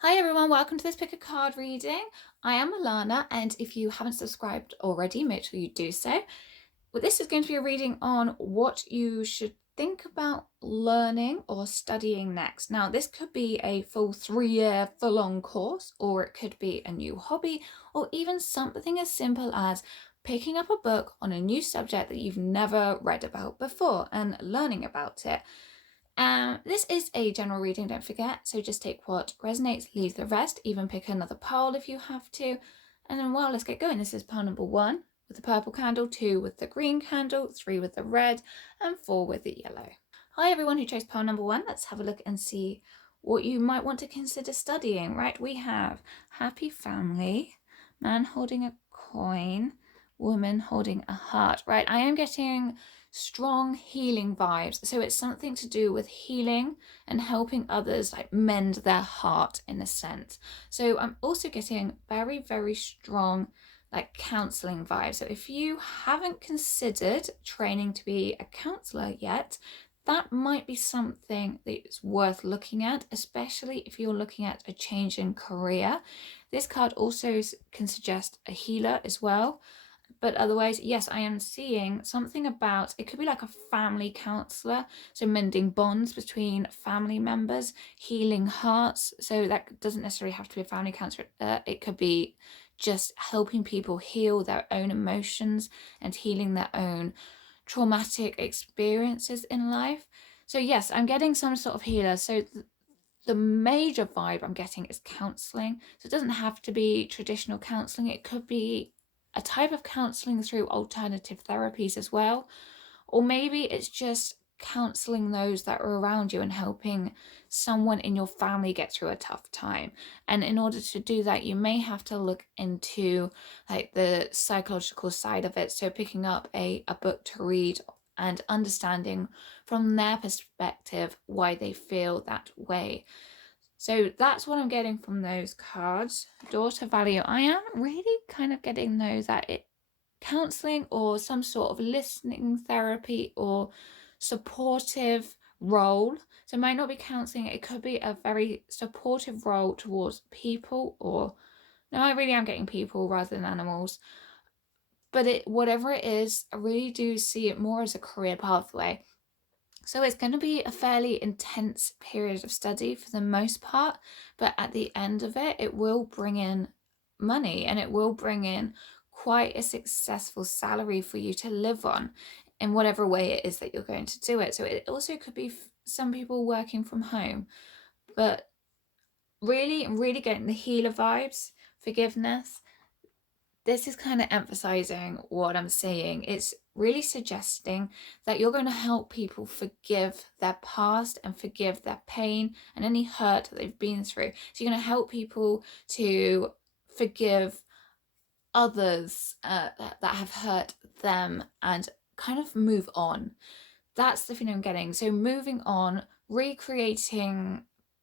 Hi everyone, welcome to this pick a card reading. I am Alana, and if you haven't subscribed already, make sure you do so. Well, this is going to be a reading on what you should think about learning or studying next. Now, this could be a full 3-year full-on course, or it could be a new hobby, or even something as simple as picking up a book on a new subject that you've never read about before and learning about it. This is a general reading, don't forget, so just take what resonates, leave the rest, even pick another pile if you have to. And then, well, let's get going. This is pile number 1 with the purple candle, 2 with the green candle, 3 with the red, and 4 with the yellow. Hi everyone who chose pile number 1. Let's have a look and see what you might want to consider studying. Right, we have happy family, man holding a coin, woman holding a heart. Right, I am getting strong healing vibes, so it's something to do with healing and helping others like mend their heart in a sense. So I'm also getting very strong like counseling vibes. So if you haven't considered training to be a counselor yet, that might be something that's worth looking at, especially if you're looking at a change in career. This card also can suggest a healer as well. But otherwise, yes, I am seeing something about, it could be like a family counselor, so mending bonds between family members, healing hearts. So that doesn't necessarily have to be a family counselor. It could be just helping people heal their own emotions and healing their own traumatic experiences in life. So yes, I'm getting some sort of healer. So the major vibe I'm getting is counseling. So it doesn't have to be traditional counseling. It could be a type of counseling through alternative therapies as well. Or maybe it's just counseling those that are around you and helping someone in your family get through a tough time. And in order to do that, you may have to look into like the psychological side of it. So picking up a book to read and understanding from their perspective why they feel that way. So that's what I'm getting from those cards. Daughter value. I am really kind of getting those that it counseling or some sort of listening therapy or supportive role. So it might not be counseling, it could be a very supportive role towards people, or no, I really am getting people rather than animals. But whatever it is, I really do see it more as a career pathway. So it's going to be a fairly intense period of study for the most part, but at the end of it, it will bring in money and it will bring in quite a successful salary for you to live on in whatever way it is that you're going to do it. So it also could be some people working from home, but really getting the healer vibes, forgiveness. This is kind of emphasizing what I'm saying. It's really suggesting that you're going to help people forgive their past and forgive their pain and any hurt that they've been through. So you're going to help people to forgive others that have hurt them and kind of move on. That's the feeling I'm getting. So moving on, recreating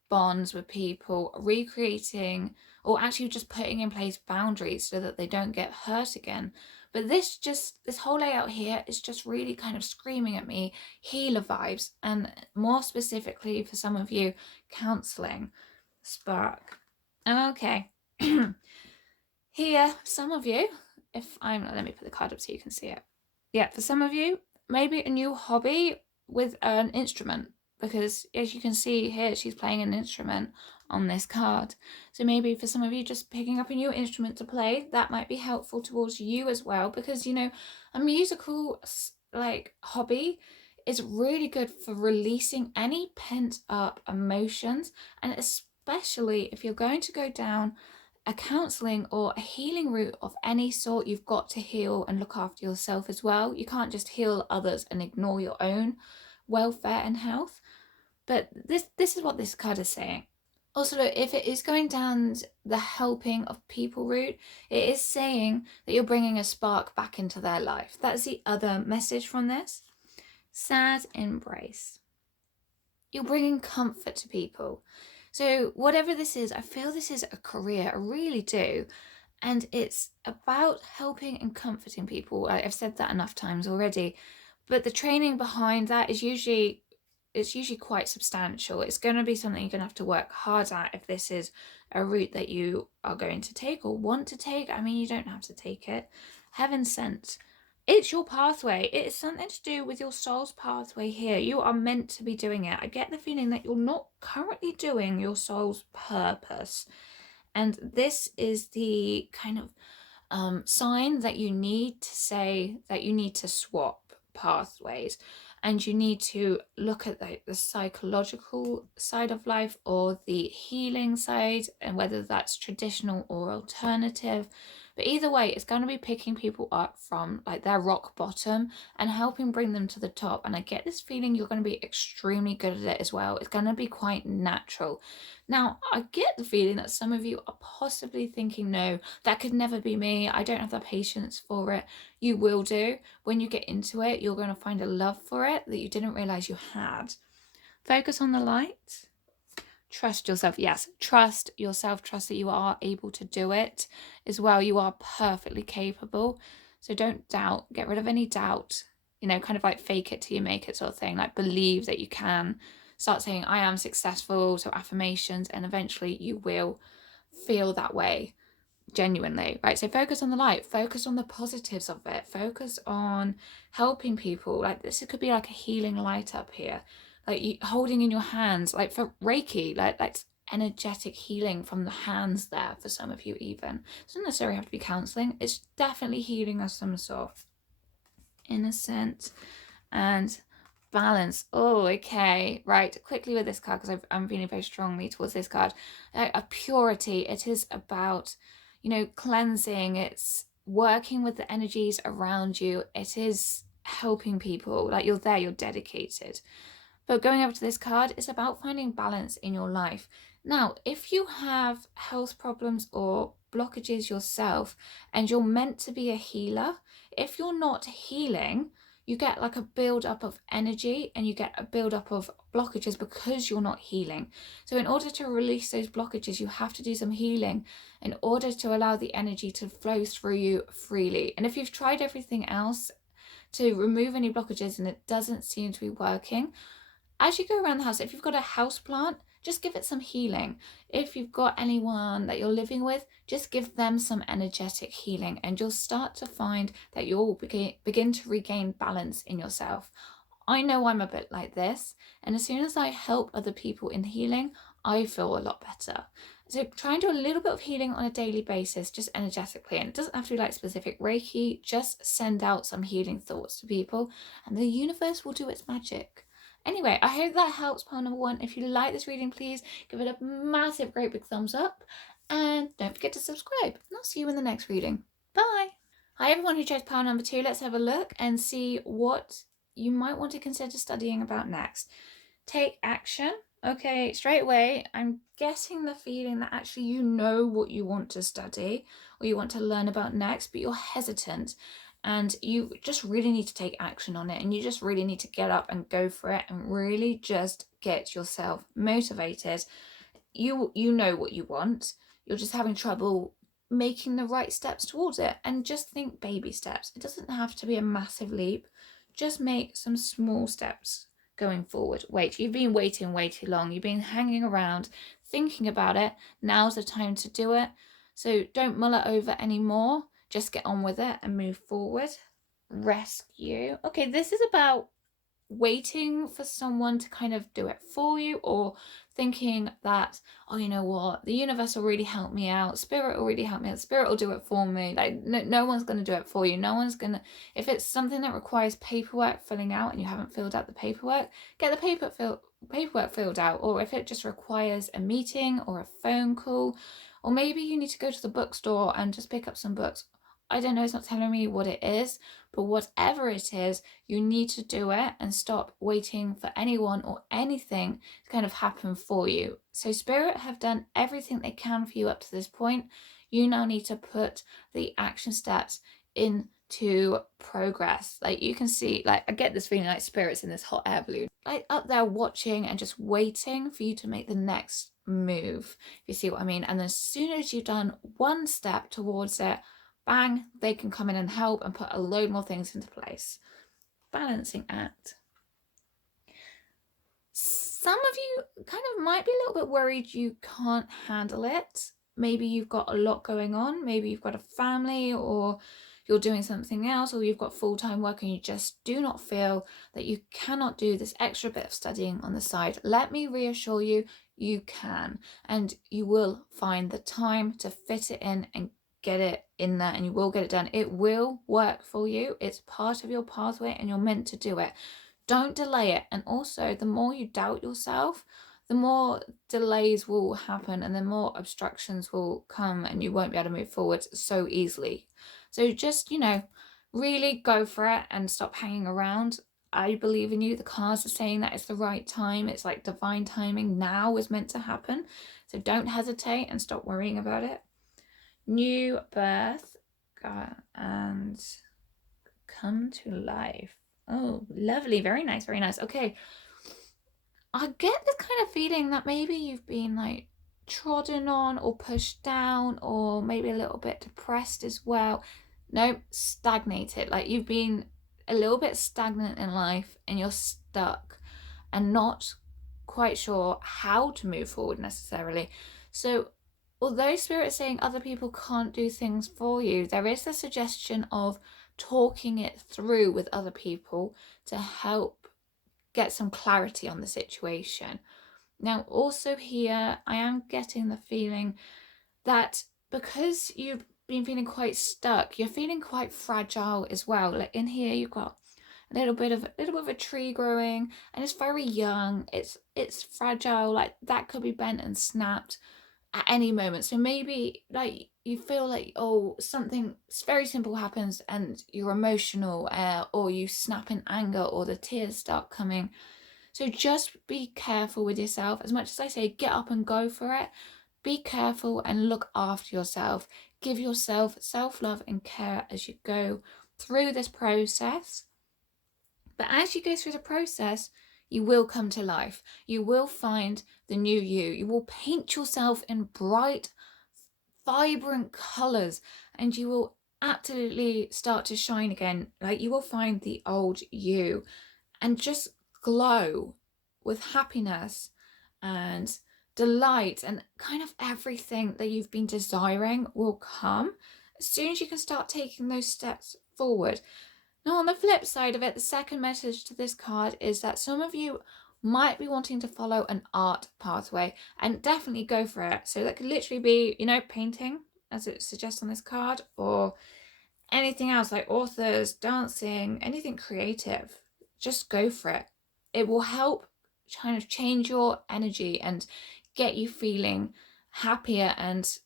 bonds with people, recreating, or actually just putting in place boundaries so that they don't get hurt again. But this whole layout here is just really kind of screaming at me healer vibes, and more specifically for some of you, counseling spark. Okay. Here, some of you, let me put the card up so you can see it. Yeah, for some of you, maybe a new hobby with an instrument, because as you can see here, she's playing an instrument on this card. So maybe for some of you, just picking up a new instrument to play, that might be helpful towards you as well, because a musical like hobby is really good for releasing any pent up emotions, and especially if you're going to go down a counseling or a healing route of any sort, you've got to heal and look after yourself as well. You can't just heal others and ignore your own welfare and health. But this is what this card is saying. Also, if it is going down the helping of people route, it is saying that you're bringing a spark back into their life. That's the other message from this. Sad embrace. You're bringing comfort to people. So whatever this is, I feel this is a career, I really do. And it's about helping and comforting people. I've said that enough times already. But the training behind that is usually it's usually quite substantial. It's going to be something you're going to have to work hard at if this is a route that you are going to take or want to take. I mean, you don't have to take it. Heaven sent. It's your pathway. It is something to do with your soul's pathway here. You are meant to be doing it. I get the feeling that you're not currently doing your soul's purpose. And this is the kind of sign that you need to say that you need to swap pathways, and you need to look at the psychological side of life or the healing side, and whether that's traditional or alternative. But either way, it's going to be picking people up from like their rock bottom and helping bring them to the top. And I get this feeling you're going to be extremely good at it as well. It's going to be quite natural. Now, I get the feeling that some of you are possibly thinking, no, that could never be me. I don't have the patience for it. You will do. When you get into it, you're going to find a love for it that you didn't realize you had. Focus on the light. Trust yourself. Yes, trust yourself. Trust that you are able to do it as well. You are perfectly capable. So don't doubt. Get rid of any doubt. You know, kind of like fake it till you make it sort of thing. Like believe that you can. Start saying, I am successful. So affirmations, and eventually you will feel that way genuinely, right? So focus on the light. Focus on the positives of it. Focus on helping people. Like this, it could be like a healing light up here. Like you holding in your hands, like for Reiki, like energetic healing from the hands there for some of you even. It doesn't necessarily have to be counseling. It's definitely healing of some sort. Innocent and balance. Oh, okay. Right. Quickly with this card, because I'm feeling very strongly towards this card. A purity. It is about, you know, cleansing. It's working with the energies around you. It is helping people. Like you're there, you're dedicated. But going over to this card, it's about finding balance in your life. Now, if you have health problems or blockages yourself and you're meant to be a healer, if you're not healing, you get like a build up of energy and you get a build up of blockages because you're not healing. So in order to release those blockages, you have to do some healing in order to allow the energy to flow through you freely. And if you've tried everything else to remove any blockages and it doesn't seem to be working, as you go around the house, if you've got a house plant, just give it some healing. If you've got anyone that you're living with, just give them some energetic healing, and you'll start to find that you'll begin to regain balance in yourself. I know I'm a bit like this, and as soon as I help other people in healing, I feel a lot better. So try and do a little bit of healing on a daily basis, just energetically, and it doesn't have to be like specific Reiki. Just send out some healing thoughts to people, and the universe will do its magic. Anyway, I hope that helps pile number 1. If you like this reading, please give it a massive, great big thumbs up. And don't forget to subscribe. And I'll see you in the next reading. Bye. Hi, everyone who chose pile number 2. Let's have a look and see what you might want to consider studying about next. Take action. Okay, straight away, I'm getting the feeling that actually you know what you want to study or you want to learn about next, but you're hesitant. And you just really need to take action on it, and you just really need to get up and go for it and really just get yourself motivated. You know what you want. You're just having trouble making the right steps towards it, and just think baby steps. It doesn't have to be a massive leap. Just make some small steps going forward. Wait, you've been waiting way too long. You've been hanging around thinking about it. Now's the time to do it. So don't mull it over anymore. Just get on with it and move forward. Rescue. Okay, this is about waiting for someone to kind of do it for you, or thinking that, oh, you know what, the universe will really help me out. Spirit will really help me out. Spirit will do it for me. Like no one's going to do it for you. No one's going to, if it's something that requires paperwork filling out and you haven't filled out the paperwork, get the paperwork filled out. Or if it just requires a meeting or a phone call, or maybe you need to go to the bookstore and just pick up some books. I don't know, it's not telling me what it is, but whatever it is, you need to do it and stop waiting for anyone or anything to kind of happen for you. So Spirit have done everything they can for you up to this point. You now need to put the action steps into progress. Like you can see, like I get this feeling like Spirit's in this hot air balloon, like up there watching and just waiting for you to make the next move, if you see what I mean. And as soon as you've done one step towards it, bang, they can come in and help and put a load more things into place. Balancing act. some of you kind of might be a little bit worried you can't handle it. Maybe you've got a lot going on. Maybe you've got a family, or you're doing something else, or you've got full-time work and you just do not feel that you cannot do this extra bit of studying on the side. Let me reassure you, you can, and you will find the time to fit it in and get it in there, and you will get it done. It will work for you. It's part of your pathway and you're meant to do it. Don't delay it. And also, the more you doubt yourself, the more delays will happen and the more obstructions will come, and you won't be able to move forward so easily. So just, really go for it and stop hanging around. I believe in you. The cards are saying that it's the right time. It's like divine timing. Now is meant to happen. So don't hesitate and stop worrying about it. New birth and come to life. Oh, lovely. Very nice. Very nice. Okay. I get this kind of feeling that maybe you've been like trodden on or pushed down, or maybe a little bit depressed as well. No, stagnated. Like you've been a little bit stagnant in life and you're stuck and not quite sure how to move forward necessarily. So although Spirit's saying other people can't do things for you, there is the suggestion of talking it through with other people to help get some clarity on the situation. Now, also here, I am getting the feeling that because you've been feeling quite stuck, you're feeling quite fragile as well. Like in here, you've got a little bit of a tree growing, and it's very young. It's fragile. Like that could be bent and snapped at any moment. So maybe like you feel like, oh, something very simple happens and you're emotional, or you snap in anger, or the tears start coming. So just be careful with yourself. As much as I say get up and go for it, be careful and look after yourself. Give yourself self-love and care as you go through this process. But as you go through the process, you will come to life. You will find the new you. You will paint yourself in bright, vibrant colours, and you will absolutely start to shine again. Like you will find the old you and just glow with happiness and delight, and kind of everything that you've been desiring will come as soon as you can start taking those steps forward. Now, on the flip side of it, the second message to this card is that some of you might be wanting to follow an art pathway, and definitely go for it. So that could literally be, painting, as it suggests on this card, or anything else like authors, dancing, anything creative. Just go for it. It will help kind of change your energy and get you feeling happier and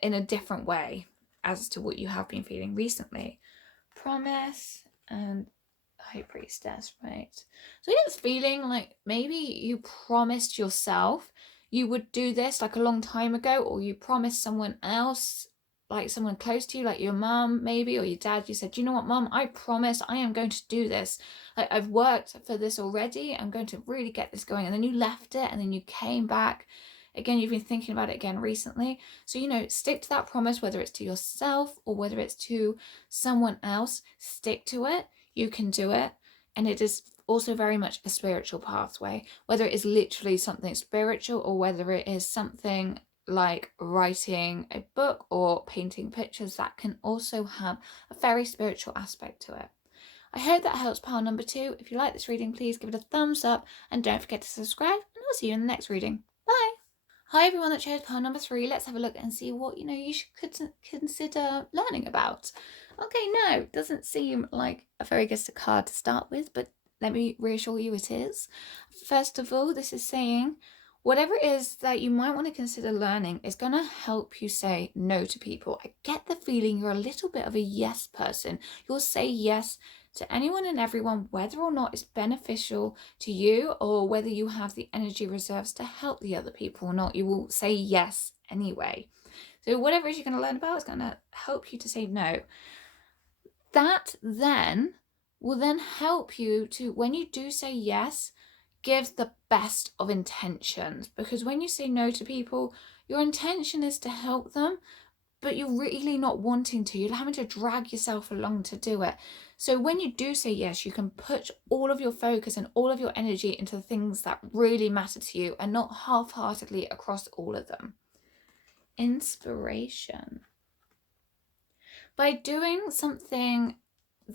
in a different way as to what you have been feeling recently. Promise and High Priestess, right? So I get this feeling like maybe you promised yourself you would do this like a long time ago, or you promised someone else, like someone close to you, like your mum maybe, or your dad. You said, you know what, mum, I promise I am going to do this. Like I've worked for this already. I'm going to really get this going. And then you left it and then you came back. Again, you've been thinking about it again recently. So, stick to that promise, whether it's to yourself or whether it's to someone else. Stick to it. You can do it. And it is also very much a spiritual pathway, whether it is literally something spiritual or whether it is something like writing a book or painting pictures, that can also have a very spiritual aspect to it. I hope that helps pile number 2. If you like this reading, please give it a thumbs up and don't forget to subscribe, and I'll see you in the next reading. Bye! Hi everyone that chose pile number 3. Let's have a look and see what you should consider learning about. Okay, no, doesn't seem like a very good card to start with, but let me reassure you it is. First of all, this is saying whatever it is that you might want to consider learning is going to help you say no to people. I get the feeling you're a little bit of a yes person. You'll say yes to anyone and everyone, whether or not it's beneficial to you or whether you have the energy reserves to help the other people or not. You will say yes anyway. So whatever it is you're going to learn about is going to help you to say no. That then will then help you to, when you do say yes, give the best of intentions. Because when you say no to people, your intention is to help them, but you're really not wanting to. You're having to drag yourself along to do it. So when you do say yes, you can put all of your focus and all of your energy into the things that really matter to you and not half-heartedly across all of them. Inspiration. By doing something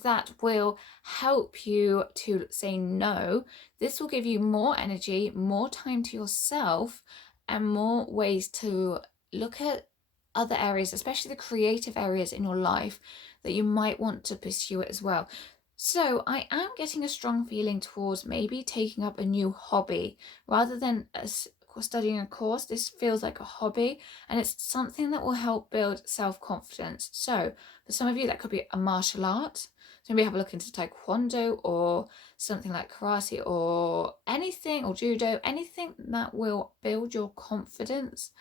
that will help you to say no, this will give you more energy, more time to yourself, and more ways to look at other areas, especially the creative areas in your life that you might want to pursue it as well. So I am getting a strong feeling towards maybe taking up a new hobby rather than studying a course. This feels like a hobby, and it's something that will help build self-confidence. So for some of you, that could be a martial art. So maybe have a look into taekwondo or something like karate or anything, or judo, anything that will build your confidence.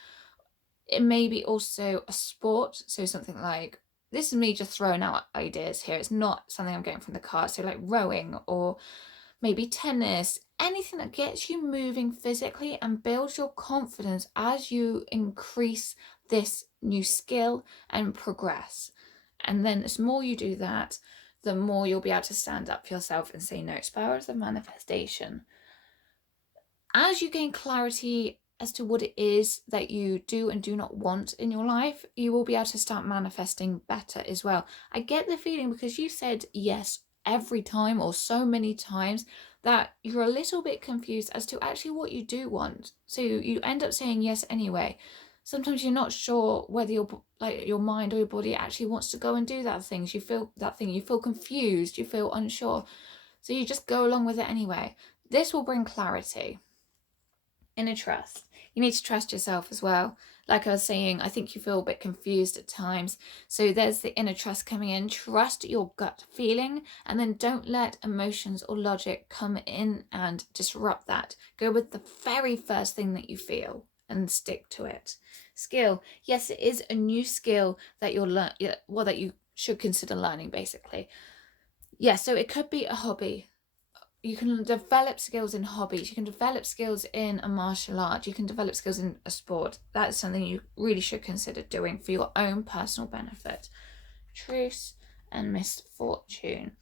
It may be also a sport, so something like, this is me just throwing out ideas here, it's not something I'm getting from the card, so like rowing or maybe tennis, anything that gets you moving physically and builds your confidence as you increase this new skill and progress. And then the more you do that, the more you'll be able to stand up for yourself and say no. It's powers of manifestation. As you gain clarity as to what it is that you do and do not want in your life, you will be able to start manifesting better as well. I get the feeling, because you said yes every time or so many times, that you're a little bit confused as to actually what you do want. So you end up saying yes anyway. Sometimes you're not sure whether your mind or your body actually wants to go and do that thing. You feel confused, you feel unsure. So you just go along with it anyway. This will bring clarity. Inner trust. You need to trust yourself as well. Like I was saying, I think you feel a bit confused at times. So there's the inner trust coming in. Trust your gut feeling, and then don't let emotions or logic come in and disrupt that. Go with the very first thing that you feel and stick to it. Skill. Yes, it is a new skill that that you should consider learning, basically. Yeah, so it could be a hobby. You can develop skills in hobbies, you can develop skills in a martial art, you can develop skills in a sport. That is something you really should consider doing for your own personal benefit. Truce and misfortune.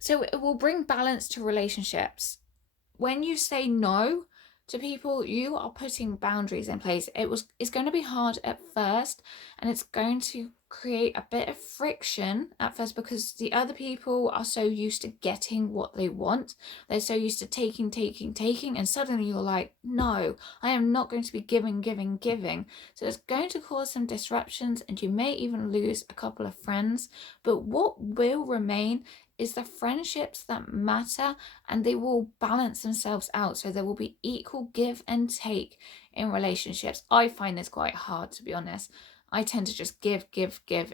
So it will bring balance to relationships. When you say no to people, you are putting boundaries in place. It's going to be hard at first, and it's going to create a bit of friction at first, because the other people are so used to getting what they want. They're so used to taking, and suddenly you're like, no, I am not going to be giving. So it's going to cause some disruptions, and you may even lose a couple of friends. But what will remain is the friendships that matter, and they will balance themselves out. So there will be equal give and take in relationships. I find this quite hard, to be honest. I tend to just give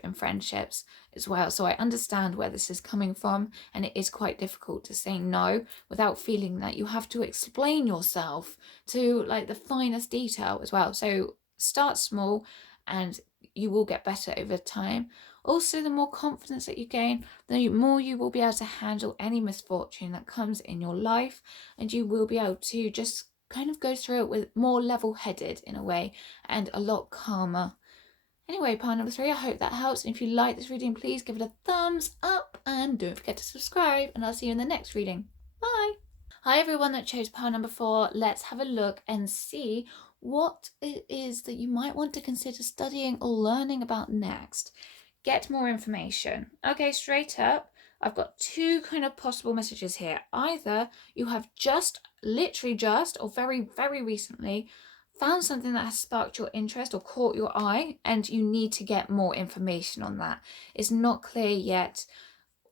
in friendships as well. So I understand where this is coming from, and it is quite difficult to say no without feeling that you have to explain yourself to like the finest detail as well. So start small, and you will get better over time. Also, the more confidence that you gain, the more you will be able to handle any misfortune that comes in your life, and you will be able to just kind of go through it with more level-headed in a way, and a lot calmer. Anyway, part number 3, I hope that helps. And if you like this reading, please give it a thumbs up, and don't forget to subscribe, and I'll see you in the next reading. Bye! Hi everyone that chose pile number 4. Let's have a look and see what it is that you might want to consider studying or learning about next. Get more information. Okay, straight up, I've got 2 kind of possible messages here. Either you have literally just, or very, very recently, found something that has sparked your interest or caught your eye, and you need to get more information on that. It's not clear yet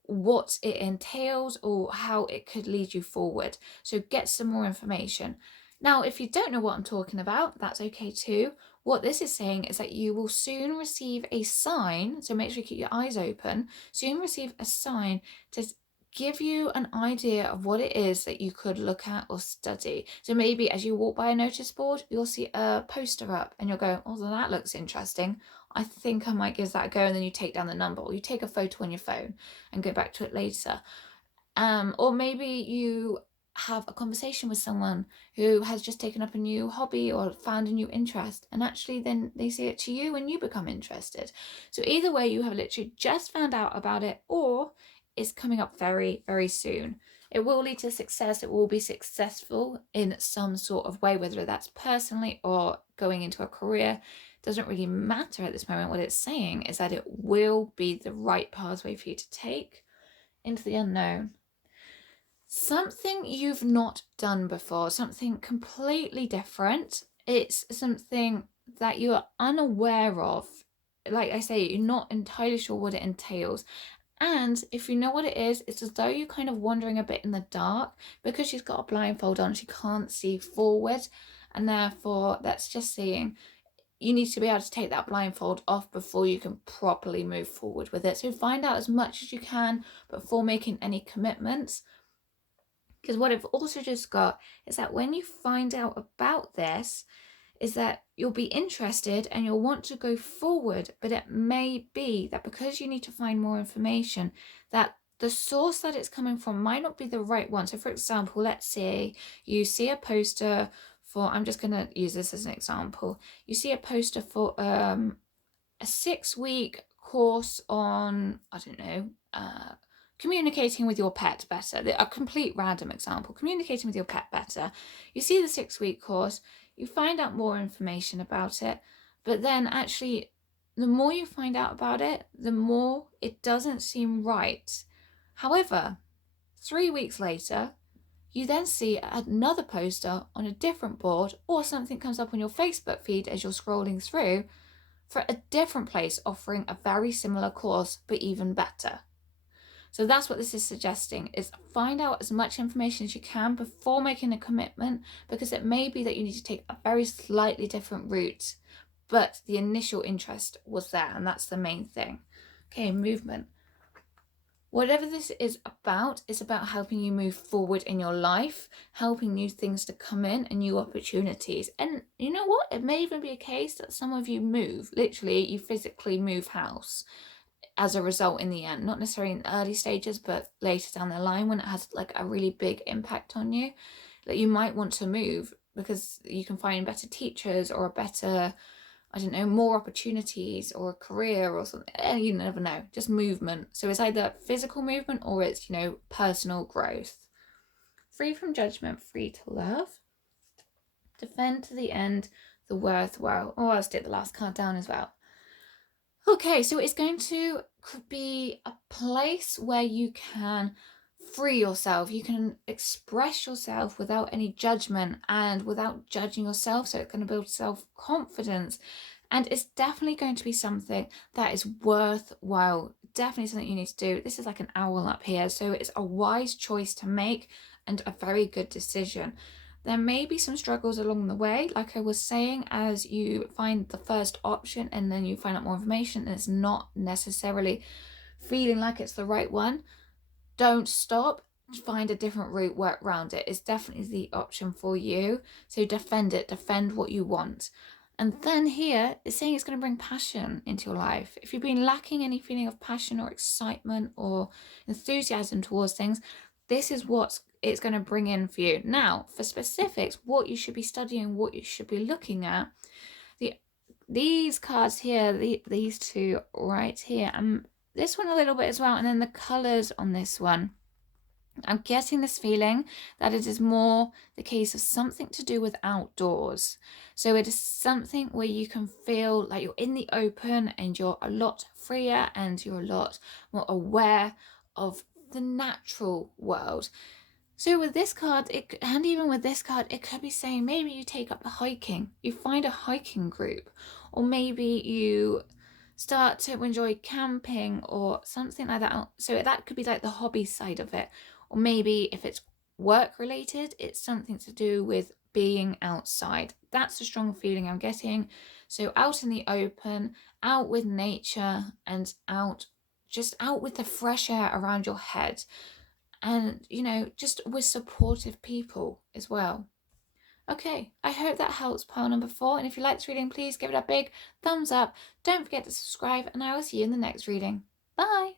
what it entails or how it could lead you forward. So get some more information. Now, if you don't know what I'm talking about, that's okay too. What this is saying is that you will soon receive a sign, so make sure you keep your eyes open, soon receive a sign to give you an idea of what it is that you could look at or study. So maybe as you walk by a notice board, you'll see a poster up and you'll go, oh, well, that looks interesting. I think I might give that a go. And then you take down the number, or you take a photo on your phone and go back to it later. Or maybe you have a conversation with someone who has just taken up a new hobby or found a new interest, and actually then they say it to you and you become interested. So either way, you have literally just found out about it, or it's coming up very, very soon. It will lead to success. It will be successful in some sort of way, whether that's personally or going into a career. Doesn't really matter at this moment. What it's saying is that it will be the right pathway for you to take into the unknown. Something you've not done before, something completely different. It's something that you are unaware of. Like I say, you're not entirely sure what it entails. And if you know what it is, it's as though you're kind of wandering a bit in the dark because she's got a blindfold on. She can't see forward. And therefore, that's just saying you need to be able to take that blindfold off before you can properly move forward with it. So find out as much as you can before making any commitments. Because what I've also just got is that when you find out about this, is that you'll be interested and you'll want to go forward, but it may be that because you need to find more information, that the source that it's coming from might not be the right one. So for example, let's say you see a poster for, I'm just going to use this as an example. You see a poster for a 6-week course on, I don't know, communicating with your pet better. A complete random example, communicating with your pet better. You see the 6-week course, you find out more information about it, but then actually the more you find out about it, the more it doesn't seem right. However, 3 weeks later, you then see another poster on a different board, or something comes up on your Facebook feed as you're scrolling through for a different place offering a very similar course, but even better. So that's what this is suggesting, is find out as much information as you can before making a commitment, because it may be that you need to take a very slightly different route, but the initial interest was there, and that's the main thing. Okay, movement. Whatever this is about helping you move forward in your life, helping new things to come in and new opportunities. And you know what? It may even be a case that some of you move, literally, you physically move house as a result in the end, not necessarily in the early stages, but later down the line when it has like a really big impact on you, that you might want to move because you can find better teachers or a better, I don't know, more opportunities or a career or something. You never know, just movement. So it's either physical movement or it's, personal growth. Free from judgment, free to love. Defend to the end the worthwhile. Oh, I'll stick the last card down as well. Okay, so it's going to be a place where you can free yourself. You can express yourself without any judgment and without judging yourself. So it's going to build self-confidence. And it's definitely going to be something that is worthwhile. Definitely something you need to do. This is like an owl up here. So it's a wise choice to make and a very good decision. There may be some struggles along the way, like I was saying, as you find the first option and then you find out more information and it's not necessarily feeling like it's the right one. Don't stop. Find a different route, work around it. It's definitely the option for you. So defend it, defend what you want. And then here, it's saying it's going to bring passion into your life. If you've been lacking any feeling of passion or excitement or enthusiasm towards things, this is what it's going to bring in for you. Now, for specifics, what you should be studying, what you should be looking at, these cards here, these two right here, and this one a little bit as well, and then the colours on this one. I'm getting this feeling that it is more the case of something to do with outdoors. So it is something where you can feel like you're in the open and you're a lot freer and you're a lot more aware of the natural world. So with this card, and even with this card, it could be saying maybe you take up hiking, you find a hiking group, or maybe you start to enjoy camping or something like that. So that could be like the hobby side of it. Or maybe if it's work related, it's something to do with being outside. That's a strong feeling I'm getting. So out in the open, out with nature, and just out with the fresh air around your head. And, just with supportive people as well. Okay, I hope that helps pile number 4. And if you like this reading, please give it a big thumbs up. Don't forget to subscribe, and I will see you in the next reading. Bye!